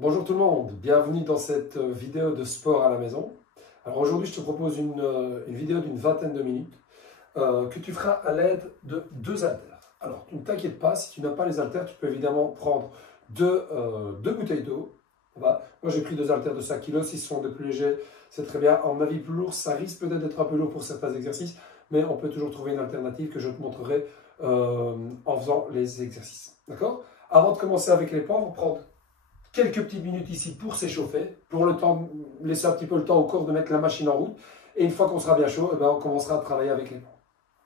Bonjour tout le monde, bienvenue dans cette vidéo de sport à la maison. Alors aujourd'hui je te propose une vidéo d'une vingtaine de minutes que tu feras à l'aide de deux haltères. Alors ne t'inquiète pas, si tu n'as pas les haltères, tu peux évidemment prendre deux bouteilles d'eau. Moi j'ai pris deux haltères de 5 kg, s'ils sont de plus légers c'est très bien. En avis plus lourd, ça risque peut-être d'être un peu lourd pour certains exercices, mais on peut toujours trouver une alternative que je te montrerai en faisant les exercices. D'accord? Avant de commencer avec les poids, on va prendre quelques petites minutes ici pour s'échauffer, pour laisser un petit peu le temps au corps de mettre la machine en route. Et une fois qu'on sera bien chaud, on commencera à travailler avec les poids.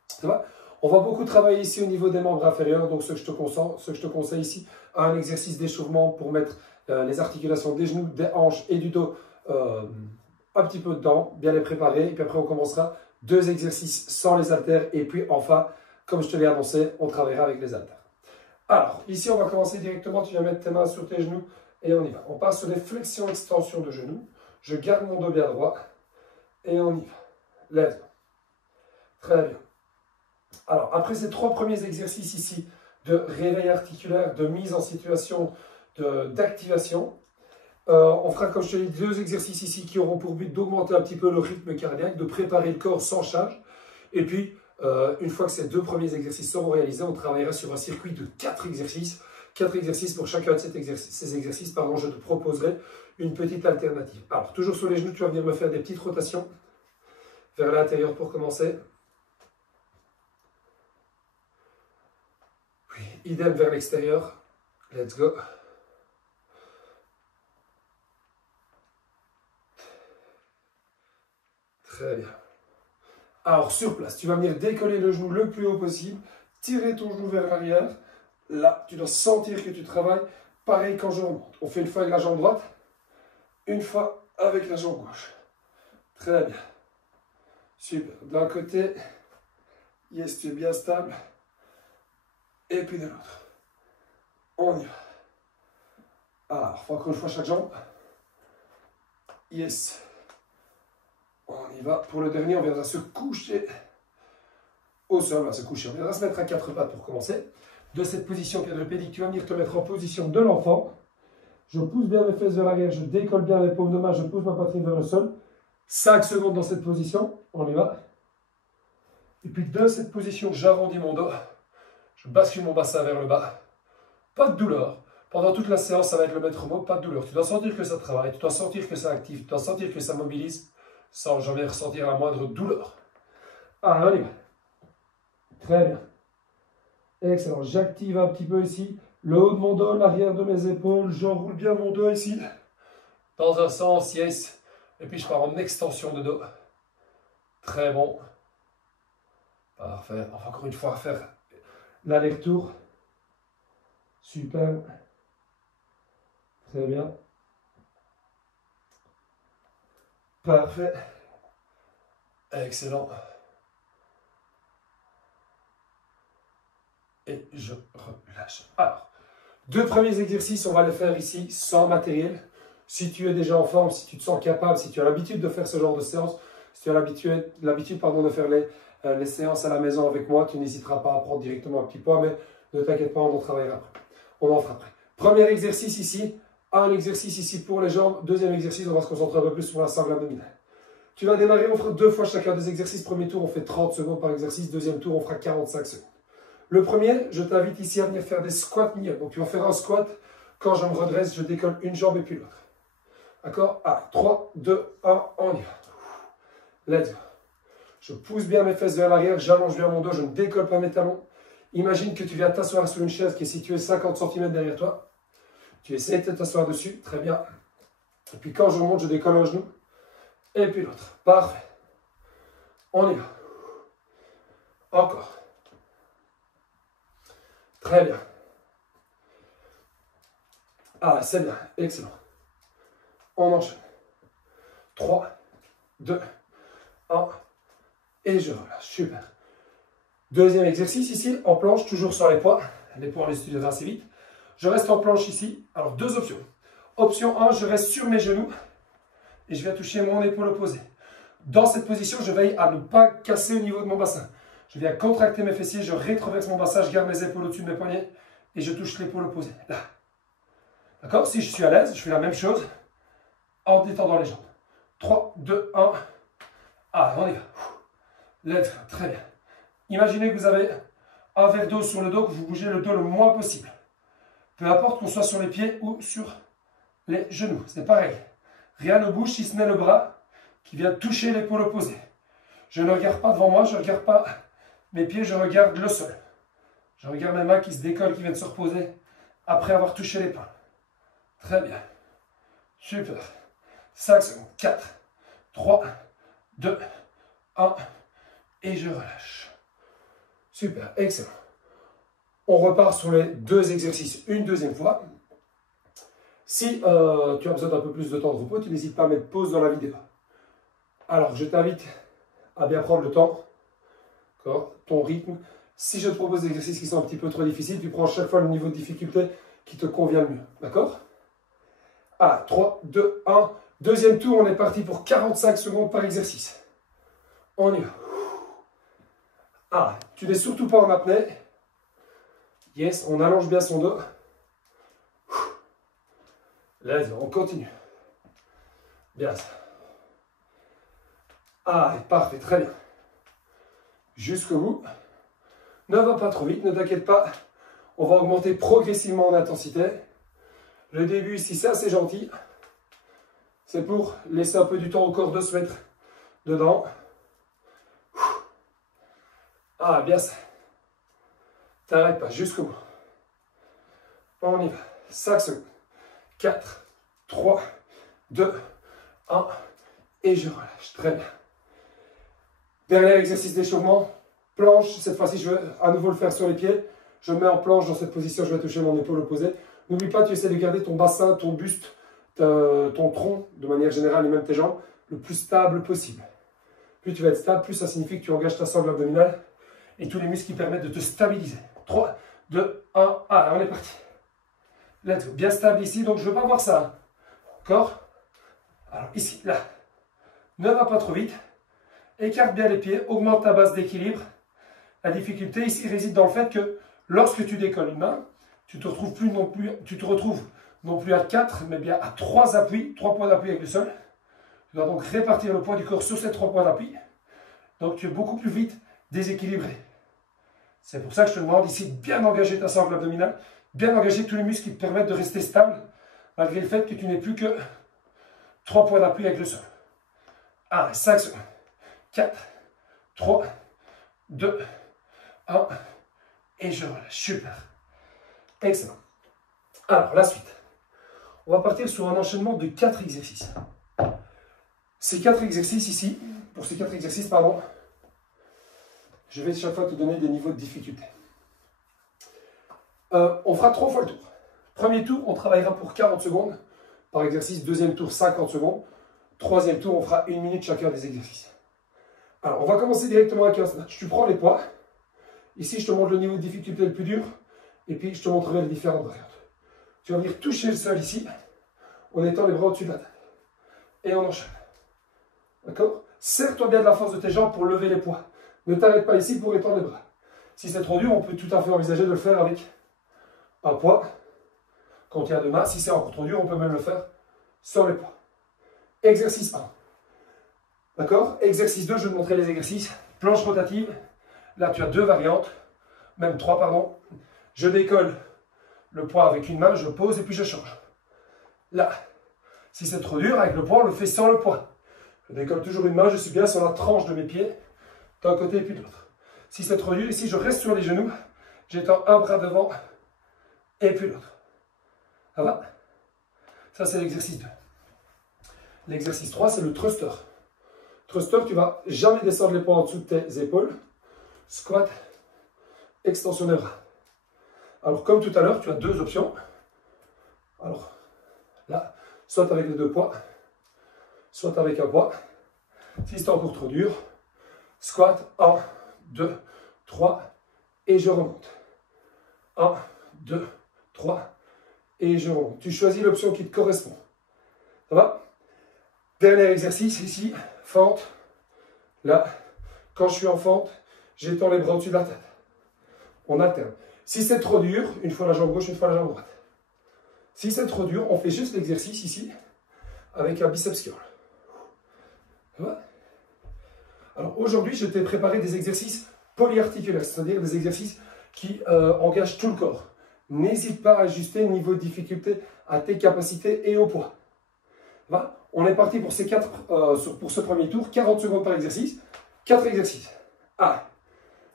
Ça va? On va beaucoup travailler ici au niveau des membres inférieurs. Donc ce que je te conseille ici, un exercice d'échauffement pour mettre les articulations des genoux, des hanches et du dos un petit peu dedans, bien les préparer. Et puis après on commencera deux exercices sans les haltères. Et puis enfin, comme je te l'ai annoncé, on travaillera avec les haltères. Alors, ici on va commencer directement. Tu vas mettre tes mains sur tes genoux. Et on y va. On part sur des flexions-extensions de genoux. Je garde mon dos bien droit. Et on y va. Let's go. Très bien. Alors, après ces trois premiers exercices ici de réveil articulaire, de mise en situation d'activation, on fera, comme je te l'ai dit, deux exercices ici qui auront pour but d'augmenter un petit peu le rythme cardiaque, de préparer le corps sans charge. Et puis, une fois que ces deux premiers exercices seront réalisés, on travaillera sur un circuit de 4 exercices. 4 exercices pour chacun de ces exercices, je te proposerai une petite alternative. Alors, toujours sur les genoux, tu vas venir me faire des petites rotations vers l'intérieur pour commencer. Puis, idem vers l'extérieur. Let's go. Très bien. Alors, sur place, tu vas venir décoller le genou le plus haut possible, tirer ton genou vers l'arrière. Là, tu dois sentir que tu travailles. Pareil quand je remonte. On fait une fois avec la jambe droite, une fois avec la jambe gauche. Très bien. Super. D'un côté, yes, tu es bien stable. Et puis de l'autre. On y va. Alors, encore une fois chaque jambe. Yes. On y va. Pour le dernier, on viendra se coucher au sol. On va se coucher. On viendra se mettre à 4 pattes pour commencer. De cette position quadrupédique, tu vas venir te mettre en position de l'enfant. Je pousse bien mes fesses vers l'arrière, je décolle bien les paumes de main, je pousse ma poitrine vers le sol. 5 secondes dans cette position, on y va. Et puis de cette position, j'arrondis mon dos. Je bascule mon bassin vers le bas. Pas de douleur. Pendant toute la séance, ça va être le maître mot, pas de douleur. Tu dois sentir que ça travaille, tu dois sentir que ça active, tu dois sentir que ça mobilise, sans jamais ressentir la moindre douleur. Ah, on y va. Très bien. Excellent. J'active un petit peu ici le haut de mon dos, l'arrière de mes épaules. J'enroule bien mon dos ici. Dans un sens, yes. Et puis je pars en extension de dos. Très bon. Parfait. Enfin, encore une fois, faire l'aller-retour. Super. Très bien. Parfait. Excellent. Et je relâche. Alors, deux premiers exercices, on va les faire ici sans matériel. Si tu es déjà en forme, si tu te sens capable, si tu as l'habitude de faire ce genre de séance, si tu as l'habitude de faire les séances à la maison avec moi, tu n'hésiteras pas à prendre directement un petit poids, mais ne t'inquiète pas, on en travaillera après. On en fera après. Premier exercice ici, un exercice ici pour les jambes. Deuxième exercice, on va se concentrer un peu plus sur la sangle abdominale. Tu vas démarrer, on fera 2 fois chacun des exercices. Premier tour, on fait 30 secondes par exercice. Deuxième tour, on fera 45 secondes. Le premier, je t'invite ici à venir faire des squats minimum. Donc tu vas faire un squat. Quand je me redresse, je décolle une jambe et puis l'autre. D'accord? Allez, 3, 2, 1, on y va. Let's go. Je pousse bien mes fesses vers l'arrière, j'allonge bien mon dos, je ne décolle pas mes talons. Imagine que tu viens t'asseoir sur une chaise qui est située 50 cm derrière toi. Tu essaies de t'asseoir dessus, très bien. Et puis quand je remonte, je décolle un genou. Et puis l'autre. Parfait. On y va. Encore. Très bien. Ah, c'est bien. Excellent. On enchaîne. 3, 2, 1. Et je relâche. Super. Deuxième exercice ici, en planche, toujours sur les poids. Les poids, on les étudiera assez vite. Je reste en planche ici. Alors, deux options. Option 1, je reste sur mes genoux et je viens toucher mon épaule opposée. Dans cette position, je veille à ne pas casser au niveau de mon bassin. Je viens contracter mes fessiers, je rétroverse mon bassin, je garde mes épaules au-dessus de mes poignets et je touche l'épaule opposée. Là. D'accord? Si je suis à l'aise, je fais la même chose en détendant les jambes. 3, 2, 1. Allez, on y va. Let's go. Très bien. Imaginez que vous avez un verre d'eau sur le dos, que vous bougez le dos le moins possible. Peu importe qu'on soit sur les pieds ou sur les genoux. C'est pareil. Rien ne bouge si ce n'est le bras qui vient toucher l'épaule opposée. Je ne regarde pas devant moi, je ne regarde pas mes pieds, je regarde le sol. Je regarde mes mains qui se décollent, qui viennent se reposer après avoir touché l'épaule. Très bien. Super. 5 secondes. 4, 3, 2, 1. Et je relâche. Super. Excellent. On repart sur les deux exercices une deuxième fois. Si tu as besoin d'un peu plus de temps de repos, tu n'hésites pas à mettre pause dans la vidéo. Alors, je t'invite à bien prendre le temps, ton rythme. Si je te propose des exercices qui sont un petit peu trop difficiles, tu prends à chaque fois le niveau de difficulté qui te convient le mieux. D'accord? Ah, 3, 2, 1. Deuxième tour, on est parti pour 45 secondes par exercice. On y va. Ah, tu n'es surtout pas en apnée. Yes, on allonge bien son dos. Let's go, on continue. Bien ça. Ah, parfait, très bien. Jusqu'au bout. Ne va pas trop vite, ne t'inquiète pas. On va augmenter progressivement en intensité. Le début ici, c'est assez gentil. C'est pour laisser un peu du temps au corps de se mettre dedans. Ah, bien ça. T'arrêtes pas, jusqu'au bout. On y va. 5 secondes. 4, 3, 2, 1. Et je relâche. Très bien. Dernier exercice d'échauffement. Planche. Cette fois-ci, je vais à nouveau le faire sur les pieds. Je me mets en planche dans cette position. Je vais toucher mon épaule opposée. N'oublie pas, tu essaies de garder ton bassin, ton buste, ton tronc, de manière générale, et même tes jambes, le plus stable possible. Plus tu vas être stable, plus ça signifie que tu engages ta sangle abdominale et tous les muscles qui permettent de te stabiliser. 3, 2, 1. Allez, on est parti. Let's go. Bien stable ici, donc je ne veux pas voir ça. D'accord? Alors ici, là. Ne va pas trop vite. Écarte bien les pieds, augmente ta base d'équilibre. La difficulté ici réside dans le fait que lorsque tu décolles une main, tu te retrouves non plus à 4, mais bien à 3 appuis, 3 points d'appui avec le sol. Tu dois donc répartir le poids du corps sur ces 3 points d'appui. Donc tu es beaucoup plus vite déséquilibré. C'est pour ça que je te demande ici de bien engager ta sangle abdominale, bien engager tous les muscles qui te permettent de rester stable, malgré le fait que tu n'aies plus que 3 points d'appui avec le sol. 1, 5 secondes. 4, 3, 2, 1. Et je relâche. Super. Excellent. Alors, la suite. On va partir sur un enchaînement de 4 exercices. Ces 4 exercices ici, pour ces 4 exercices, pardon, je vais chaque fois te donner des niveaux de difficulté. On fera 3 fois le tour. Premier tour, on travaillera pour 40 secondes par exercice. Deuxième tour, 50 secondes. Troisième tour, on fera 1 minute chacun des exercices. Alors, on va commencer directement avec un snatch. Tu prends les poids. Ici, je te montre le niveau de difficulté le plus dur. Et puis, je te montrerai les différentes variantes. Tu vas venir toucher le sol ici, en étant les bras au-dessus de la tête. Et on enchaîne. D'accord? Serre-toi bien de la force de tes jambes pour lever les poids. Ne t'arrête pas ici pour étendre les bras. Si c'est trop dur, on peut tout à fait envisager de le faire avec un poids. Quand il y a 2 mains, si c'est encore trop dur, on peut même le faire sans les poids. Exercice 1. D'accord? Exercice 2, je vais te montrer les exercices. Planche rotative. Là, tu as 2 variantes. Même 3, pardon. Je décolle le poids avec une main, je pose et puis je change. Là. Si c'est trop dur, avec le poids, on le fait sans le poids. Je décolle toujours une main, je suis bien sur la tranche de mes pieds, d'un côté et puis de l'autre. Si c'est trop dur, ici, je reste sur les genoux, j'étends un bras devant et puis l'autre. Ça va? Ça, c'est l'exercice 2. L'exercice 3, c'est le thruster. Thruster, tu ne vas jamais descendre les poids en dessous de tes épaules. Squat, extension des bras. Alors, comme tout à l'heure, tu as 2 options. Alors, là, soit avec les 2 poids, soit avec un poids. Si c'est encore trop dur, squat, 1, 2, 3, et je remonte. 1, 2, 3, et je remonte. Tu choisis l'option qui te correspond. Ça va? Dernier exercice ici, fente. Là, quand je suis en fente, j'étends les bras au-dessus de la tête. On alterne. Si c'est trop dur, une fois la jambe gauche, une fois la jambe droite. Si c'est trop dur, on fait juste l'exercice ici avec un biceps curl. Alors aujourd'hui, je t'ai préparé des exercices polyarticulaires, c'est-à-dire des exercices qui engagent tout le corps. N'hésite pas à ajuster le niveau de difficulté à tes capacités et au poids. On est parti pour ce premier tour, 40 secondes par exercice, 4 exercices.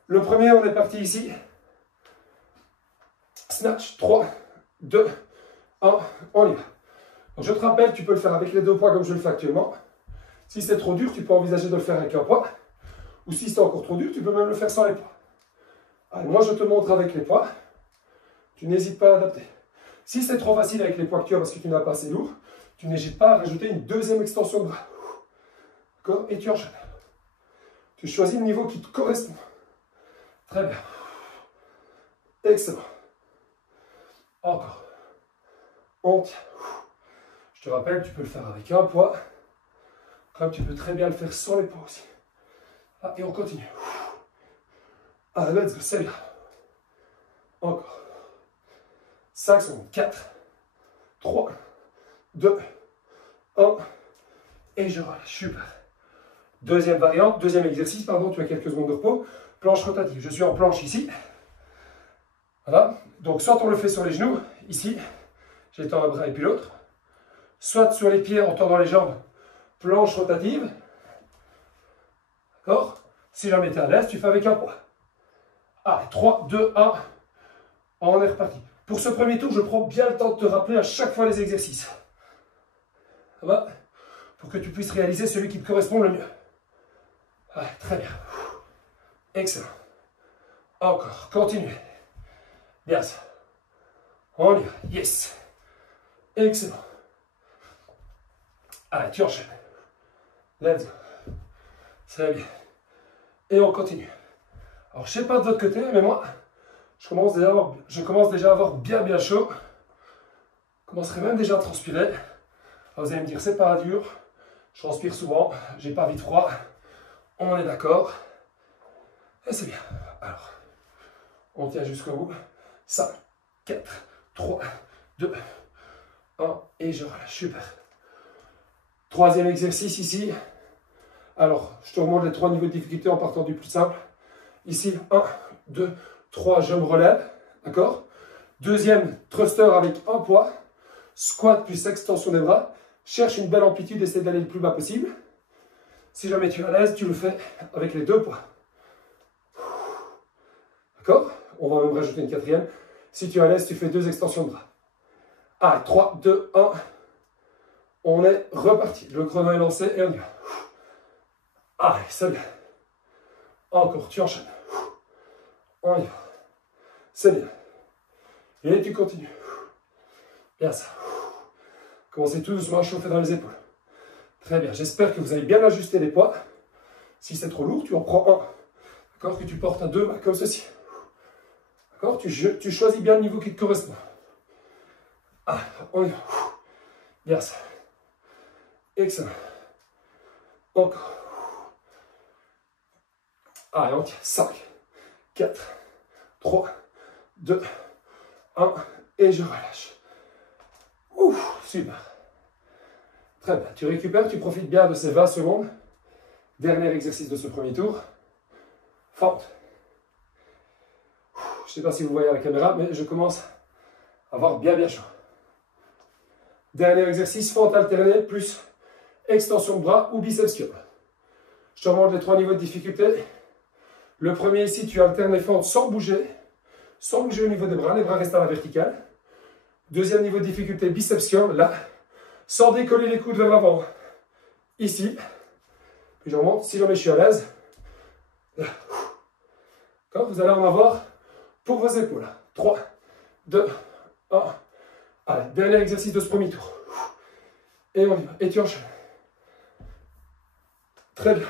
Le premier, on est parti ici. Snatch, 3, 2, 1, on y va. Donc je te rappelle, tu peux le faire avec les 2 poids comme je le fais actuellement. Si c'est trop dur, tu peux envisager de le faire avec un poids. Ou si c'est encore trop dur, tu peux même le faire sans les poids. Allez, moi, je te montre avec les poids. Tu n'hésites pas à adapter. Si c'est trop facile avec les poids que tu as parce que tu n'as pas assez lourd, tu n'hésites pas à rajouter une deuxième extension de bras. D'accord? Et tu enchaînes. Tu choisis le niveau qui te correspond. Très bien. Excellent. Encore. On tient. Je te rappelle, tu peux le faire avec un poids. Comme tu peux très bien le faire sans les poids aussi. Et on continue. Let's go, c'est bien. Encore. 5 secondes. 4, 3, 2, 1. Et je relâche. Super. Deuxième variante, deuxième exercice, pardon, tu as quelques secondes de repos. Planche rotative. Je suis en planche ici. Voilà. Donc, soit on le fait sur les genoux, ici, j'étends un bras et puis l'autre. Soit sur les pieds en tendant les jambes, planche rotative. D'accord? Si jamais tu es à l'aise, tu fais avec un poids. Allez, 3, 2, 1. On est reparti. Pour ce premier tour, je prends bien le temps de te rappeler à chaque fois les exercices. Ça va? Pour que tu puisses réaliser celui qui te correspond le mieux. Allez, très bien. Excellent. Encore. Continuez. Bien ça. On y va. Yes. Excellent. Allez, tu enchaînes. Let's go. C'est bien. Et on continue. Alors, je ne sais pas de votre côté, mais moi, je commence déjà à avoir bien chaud. Je commencerai même déjà à transpirer. Alors, vous allez me dire, c'est pas dur. Je transpire souvent. J'ai pas vite froid. On est d'accord. Et c'est bien. Alors, on tient jusqu'au bout. 5, 4, 3, 2, 1. Et je relâche. Super. Troisième exercice ici. Alors, je te remonte les 3 niveaux de difficulté en partant du plus simple. Ici, 1, 2, 3, je me relève. D'accord? Deuxième, thruster avec un poids. Squat plus extension des bras. Cherche une belle amplitude, essaie d'aller le plus bas possible. Si jamais tu es à l'aise, tu le fais avec les 2 poids. D'accord? On va même rajouter une 4e. Si tu es à l'aise, tu fais 2 extensions de bras. Allez, 3, 2, 1. On est reparti. Le chrono est lancé et on y va. Allez, c'est bien. Encore, tu enchaînes. On y va. C'est bien. Et tu continues. Bien ça. Commencez tout doucement à chauffer dans les épaules. Très bien. J'espère que vous avez bien ajusté les poids. Si c'est trop lourd, tu en prends un. D'accord? Que tu portes à 2 mains comme ceci. D'accord? Tu choisis bien le niveau qui te correspond. On y va. Bien ça. Excellent. Encore. Allez, on tient. 5, 4, 3, 2, 1. Et je relâche. Ouf, super. Très bien. Tu récupères, tu profites bien de ces 20 secondes. Dernier exercice de ce premier tour. Fente. Je ne sais pas si vous voyez à la caméra, mais je commence à avoir bien chaud. Dernier exercice, fente alternée plus extension de bras ou biceps curl. Je te remonte les 3 niveaux de difficulté. Le premier ici, tu alternes les fentes sans bouger au niveau des bras. Les bras restent à la verticale. Deuxième niveau de difficulté, biceps curl, là, sans décoller les coudes vers l'avant. Ici. Puis je remonte, si jamais je suis à l'aise. Quand vous allez en avoir pour vos épaules. 3, 2, 1. Allez, dernier exercice de ce premier tour. Et on y va. Et tu enchaînes. Très bien.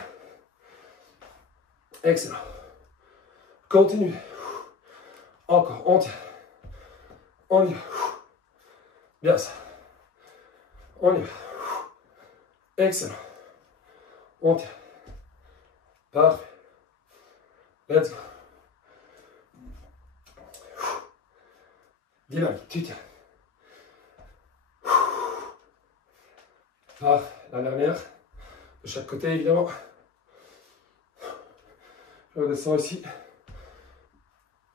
Excellent. Continue. Encore, on tient. On y va. Bien ça. On y va. Excellent. On tient. Parfait. Let's go. Dynamique, tu tiens. La dernière, de chaque côté évidemment. Je redescends ici.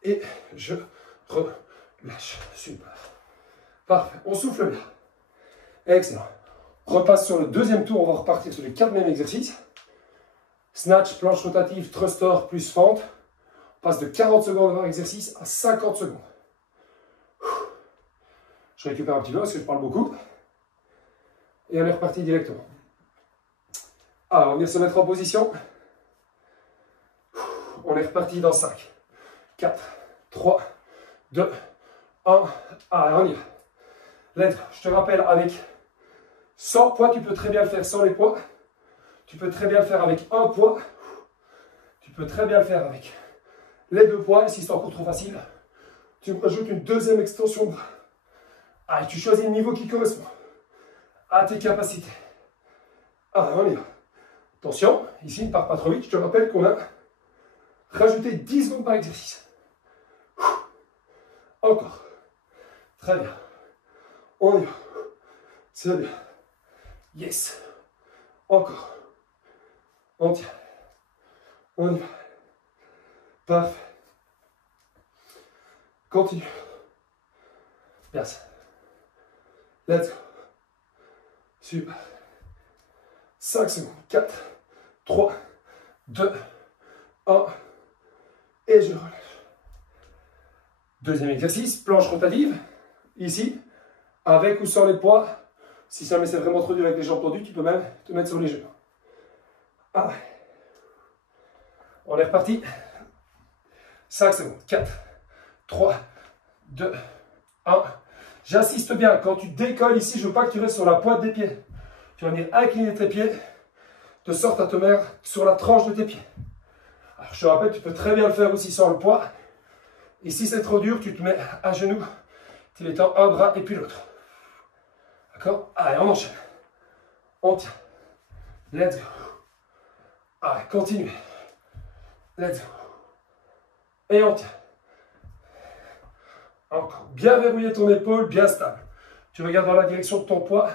Et je relâche. Super. Parfait. On souffle bien. Excellent. Repasse sur le deuxième tour. On va repartir sur les 4 mêmes exercices. Snatch, planche rotative, thruster plus fente. On passe de 40 secondes par exercice à 50 secondes. Je récupère un petit peu parce que je parle beaucoup. Et on est reparti directement. Alors, on va venir se mettre en position. On est reparti dans 5, 4, 3, 2, 1. Allez, on y va. Let's go. Je te rappelle, avec 100 poids, tu peux très bien le faire sans les poids. Tu peux très bien le faire avec un poids. Tu peux très bien le faire avec les 2 poids. Et si c'est encore trop facile, tu me rajoutes une deuxième extension de bras. Allez, tu choisis le niveau qui correspond à tes capacités. Allez, on y va. Attention, ici, ne part pas trop vite. Je te rappelle qu'on a rajouté 10 secondes par exercice. Encore. Très bien. On y va. C'est bien. Yes. Encore. On tient. On y va. Parfait. Continue. Merci. Let's go. Super. 5 secondes. 4, 3, 2, 1. Et je relâche. Deuxième exercice, planche rotative. Ici, avec ou sans les poids. Si jamais c'est vraiment trop dur avec les jambes tendues, tu peux même te mettre sur les genoux. Allez. On est reparti. 5 secondes. 4, 3, 2, 1. J'insiste bien, quand tu décolles ici, je ne veux pas que tu restes sur la pointe des pieds. Tu vas venir incliner tes pieds de sorte à te mettre sur la tranche de tes pieds. Alors, je te rappelle, tu peux très bien le faire aussi sans le poids. Et si c'est trop dur, tu te mets à genoux, tu étends un bras et puis l'autre. D'accord? Allez, on enchaîne. On tient. Let's go. Allez, continue. Let's go. Et on tient. Encore. Bien verrouiller ton épaule, bien stable. Tu regardes dans la direction de ton poids.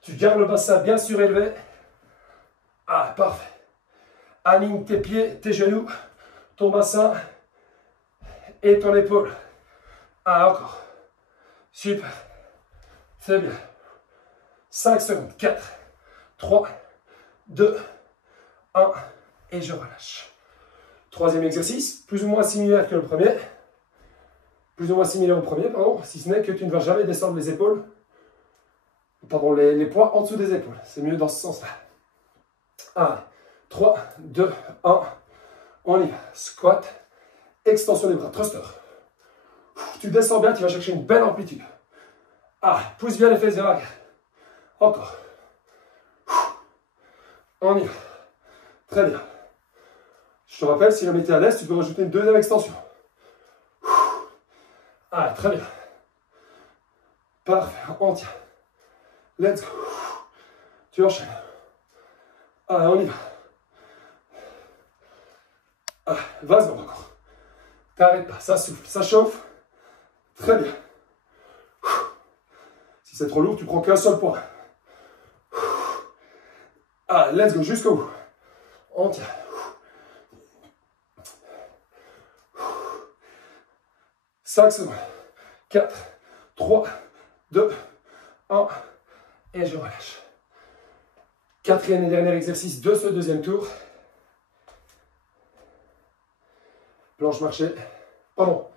Tu gardes le bassin bien surélevé. Ah, parfait. Aligne tes pieds, tes genoux, ton bassin et ton épaule. Ah, encore. Super. C'est bien. 5 secondes. 4, 3, 2, 1. Et je relâche. Troisième exercice, plus ou moins similaire que le premier. Plus ou moins similaire au premier, pardon. Si ce n'est que tu ne vas jamais descendre les épaules. Pardon, les poids en dessous des épaules. C'est mieux dans ce sens-là. Allez. 3, 2, 1. On y va. Squat. Extension des bras. Thruster. Tu descends bien, tu vas chercher une belle amplitude. Ah, pousse bien les fesses vers l'arrière. Encore. On y va. Très bien. Je te rappelle, si jamais tu es à l'aise, tu peux rajouter une deuxième extension. Ah, très bien. Parfait. On tient. Let's go. Tu enchaînes. Ah, on y va. Ah, vas-y encore. T'arrêtes pas, ça souffle, ça chauffe. Très bien. Si c'est trop lourd, tu prends qu'un seul point. Ah, let's go, jusqu'au bout. On tient. 5 secondes. 4, 3, 2, 1. Et je relâche. Quatrième et dernier exercice de ce deuxième tour. Planche marchée. Pardon,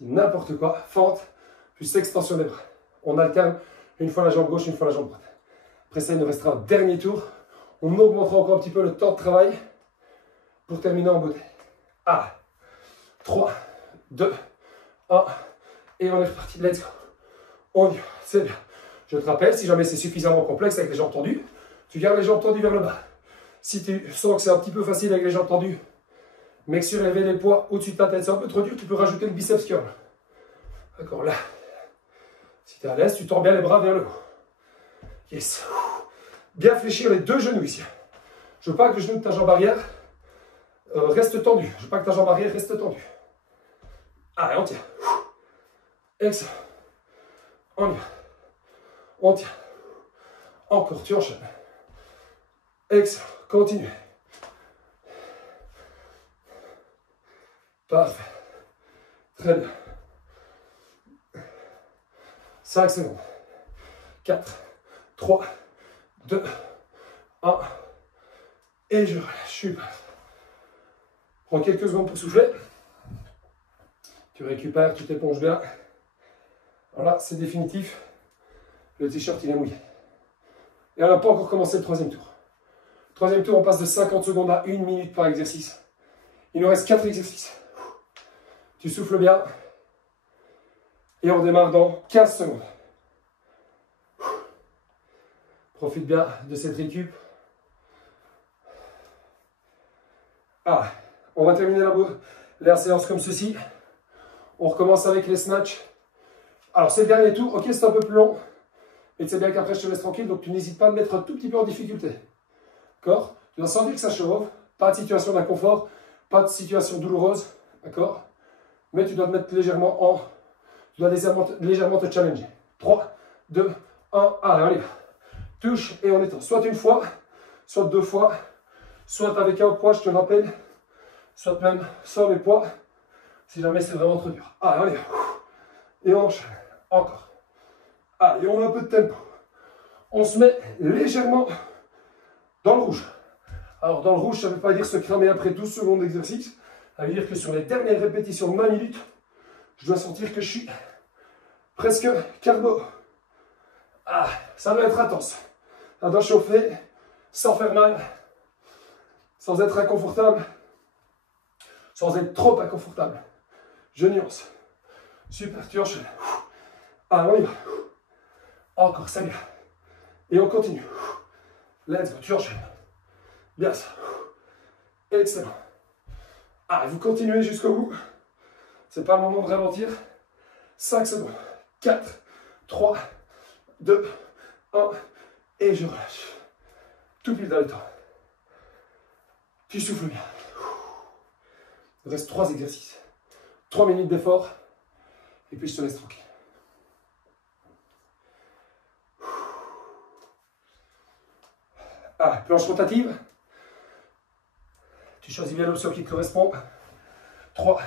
n'importe quoi. Fente plus extension des bras. On alterne une fois la jambe gauche, une fois la jambe droite. Après ça, il nous restera un dernier tour. On augmentera encore un petit peu le temps de travail pour terminer en beauté. Ah, 3, 2, 1. Et on est reparti. Let's go. On y va. C'est bien. Je te rappelle, si jamais c'est suffisamment complexe avec les jambes tendues, tu gardes les jambes tendues vers le bas. Si tu sens que c'est un petit peu facile avec les jambes tendues, mais que surélever les poids au-dessus de ta tête, c'est un peu trop dur, tu peux rajouter le biceps curl. D'accord, là. Si tu es à l'aise, tu tends bien les bras vers le haut. Yes. Bien fléchir les deux genoux ici. Je ne veux pas que le genou de ta jambe arrière reste tendu. Je veux pas que ta jambe arrière reste tendue. Allez, on tient. Excellent. On y va. On tient. Encore, tu enchaînes. Excellent. Continue. Parfait. Très bien. 5 secondes. 4, 3, 2, 1. Et je relâche. Super. Prends quelques secondes pour souffler. Tu récupères, tu t'éponges bien. Voilà, c'est définitif. Le t-shirt, il est mouillé. Et on n'a pas encore commencé le troisième tour. Troisième tour, on passe de 50 secondes à 1 minute par exercice. Il nous reste 4 exercices. Tu souffles bien. Et on démarre dans 15 secondes. Profite bien de cette récup. Ah, on va terminer la séance comme ceci. On recommence avec les snatchs. Alors, c'est le dernier tour. Ok, c'est un peu plus long. Mais tu sais bien qu'après, je te laisse tranquille. Donc, tu n'hésites pas à me mettre un tout petit peu en difficulté. D'accord? Tu dois sentir que ça chauffe. Pas de situation d'inconfort. Pas de situation douloureuse. D'accord? Mais tu dois te mettre légèrement en... Tu dois légèrement te challenger. 3, 2, 1. Allez, on y va. Touche et on étend. Soit une fois, soit 2 fois. Soit avec un poids, je te rappelle. Soit même sans les poids. Si jamais c'est vraiment trop dur. Allez, on y va. Et on enchaîne. Encore. Allez, on a un peu de tempo. On se met légèrement dans le rouge. Alors, dans le rouge, ça ne veut pas dire se cramer après 12 secondes d'exercice. Ça veut dire que sur les dernières répétitions de ma minute, je dois sentir que je suis presque carbo. Ah, ça doit être intense. Ça doit chauffer sans faire mal, sans être inconfortable, sans être trop inconfortable. Je nuance. Super, tu enchaînes. Allez, on y va. Encore, c'est bien. Et on continue. Let's go, tu enchaînes. Bien ça. Excellent. Allez, vous continuez jusqu'au bout. C'est pas le moment de ralentir. 5 secondes. 4, 3, 2, 1. Et je relâche. Tout pile dans le temps. Tu souffles bien. Il reste 3 exercices. 3 minutes d'effort. Et puis je te laisse tranquille. Ah, planche rotative. Tu choisis bien l'option qui te correspond. 3,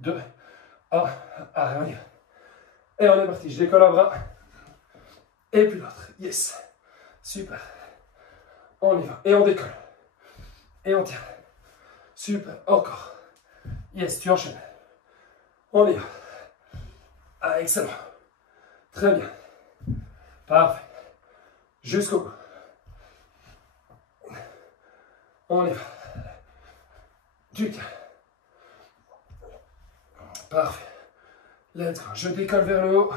2, 1. Allez, on y va. Et on est parti. Je décolle un bras. Et puis l'autre. Yes. Super. On y va. Et on décolle. Et on tient. Super. Encore. Yes, tu enchaînes. On y va. Ah, excellent. Très bien. Parfait. Jusqu'au bout. On y va. Tu tiens. Parfait. Let's go. Je décolle vers le haut.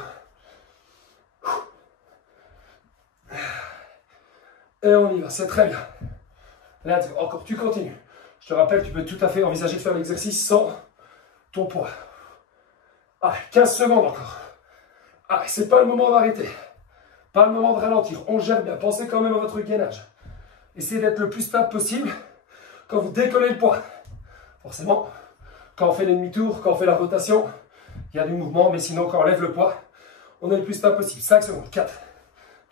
Et on y va. C'est très bien. Let's go. Encore. Tu continues. Je te rappelle, tu peux tout à fait envisager de faire l'exercice sans ton poids. Allez, 15 secondes encore. Allez, c'est pas le moment d'arrêter. Pas le moment de ralentir. On gère bien. Pensez quand même à votre gainage. Essayez d'être le plus stable possible quand vous décollez le poids. Forcément, quand on fait les demi-tours, quand on fait la rotation, il y a du mouvement, mais sinon, quand on lève le poids, on est le plus stable possible. 5 secondes. 4,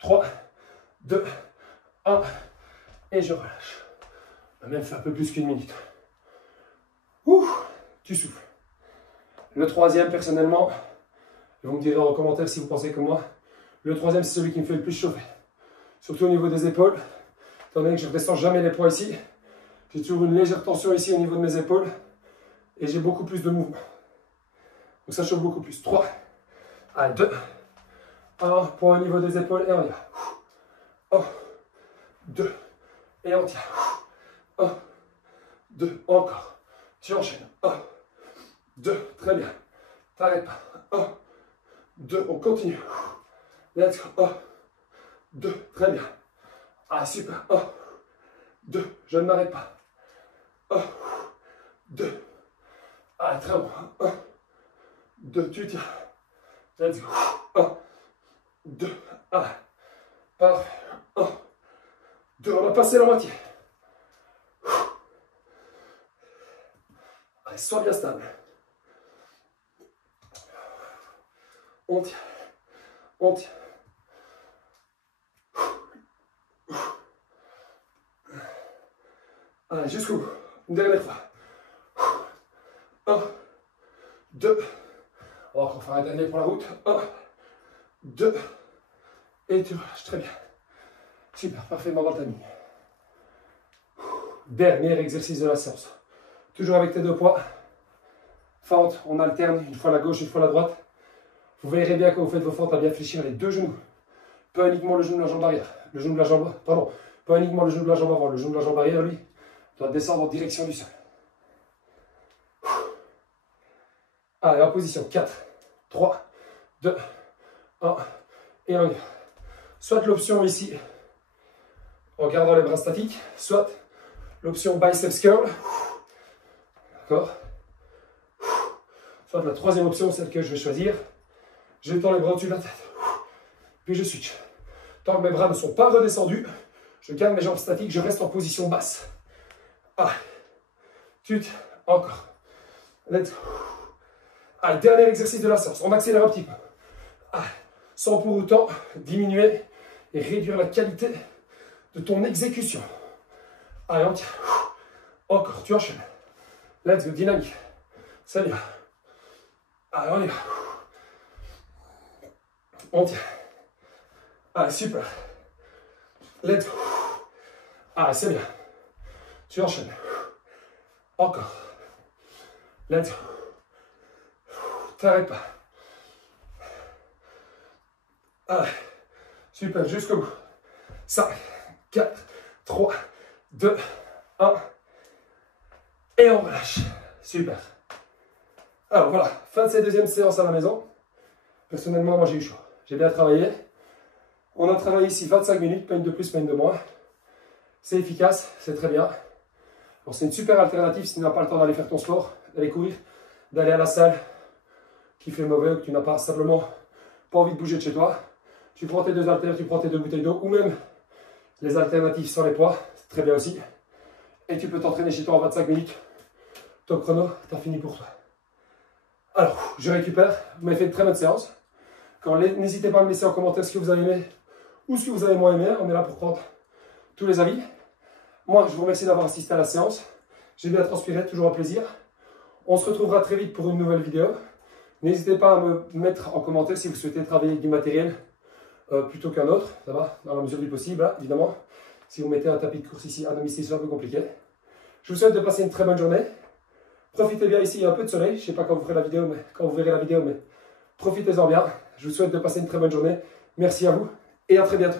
3, 2, 1. Et je relâche. On a même fait un peu plus qu'une minute. Ouh, tu souffles. Le troisième, personnellement, vous me direz en commentaire si vous pensez comme moi, le troisième, c'est celui qui me fait le plus chauffer. Surtout au niveau des épaules. Étant donné que je ne redescends jamais les poids ici, j'ai toujours une légère tension ici au niveau de mes épaules. Et j'ai beaucoup plus de mouvement. Donc ça chauffe beaucoup plus. 3, allez, 2, 1, point au niveau des épaules et on y va. 1, 2, et on tient. 1, 2, encore. Tu enchaînes. 1, 2, très bien. T'arrêtes pas. 1, 2, on continue. Let's go. 1, 2, très bien. Ah, super. 1, 2, je ne m'arrête pas. 1, 2. Ah, très bon. 1, 2, tu tiens. Let's go. 1, 2, ah. Parfait. 1, 2, on a passé la moitié. Allez, sois bien stable. On tient. On tient. Allez, jusqu'au bout. Une dernière fois. 1, 2. On va encore faire un dernier pour la route. 1, 2. Et tu relâches. Très bien. Super, parfaitement dans le timing. Dernier exercice de la séance. Toujours avec tes deux poids. Fente, on alterne une fois la gauche, une fois la droite. Vous verrez bien quand vous faites vos fentes à bien fléchir les deux genoux. Pas uniquement le genou de la jambe arrière. Le genou de la jambe, pardon. Pas uniquement le genou de la jambe avant. Le genou de la jambe arrière, lui, doit descendre en direction du sol. Allez, en position. 4, 3, 2, 1. Et on y va. Soit l'option ici, en gardant les bras statiques, soit l'option biceps curl. D'accord. Soit la troisième option, celle que je vais choisir. J'étends les bras au-dessus de la tête. Puis je switch. Tant que mes bras ne sont pas redescendus, je garde mes jambes statiques, je reste en position basse. Allez. Tut. Encore. Let's go. Allez, dernier exercice de la séance. On accélère un petit peu. Allez. Sans pour autant diminuer et réduire la qualité de ton exécution. Allez, on tient. Encore, tu enchaînes. Let's go, dynamique. C'est bien. Allez, on y va. On tient. Allez, super. Let's go. Allez, c'est bien. Tu enchaînes. Encore. Let's go. T'arrêtes pas. Allez. Super, jusqu'au bout. 5, 4, 3, 2, 1. Et on relâche. Super. Alors voilà, fin de cette deuxième séance à la maison. Personnellement, moi j'ai eu chaud. J'ai bien travaillé. On a travaillé ici 25 minutes, pas une de plus, pas une de moins. C'est efficace, c'est très bien. Alors c'est une super alternative si tu n'as pas le temps d'aller faire ton sport, d'aller courir, d'aller à la salle qui fait mauvais ou que tu n'as pas simplement pas envie de bouger de chez toi. Tu prends tes deux haltères, tu prends tes deux bouteilles d'eau ou même les alternatives sans les poids, c'est très bien aussi. Et tu peux t'entraîner chez toi en 25 minutes. Top chrono, t'as fini pour toi. Alors, je récupère. Vous m'avez fait une très bonne séance. N'hésitez pas à me laisser en commentaire ce que vous avez aimé ou ce que vous avez moins aimé. On est là pour prendre tous les avis. Moi, je vous remercie d'avoir assisté à la séance. J'ai bien transpiré, toujours un plaisir. On se retrouvera très vite pour une nouvelle vidéo. N'hésitez pas à me mettre en commentaire si vous souhaitez travailler avec du matériel plutôt qu'un autre. Ça va, dans la mesure du possible, hein, évidemment. Si vous mettez un tapis de course ici à domicile, c'est un peu compliqué. Je vous souhaite de passer une très bonne journée. Profitez bien ici, il y a un peu de soleil. Je ne sais pas quand vous ferez la vidéo, mais quand vous verrez la vidéo, mais profitez-en bien. Je vous souhaite de passer une très bonne journée. Merci à vous et à très bientôt.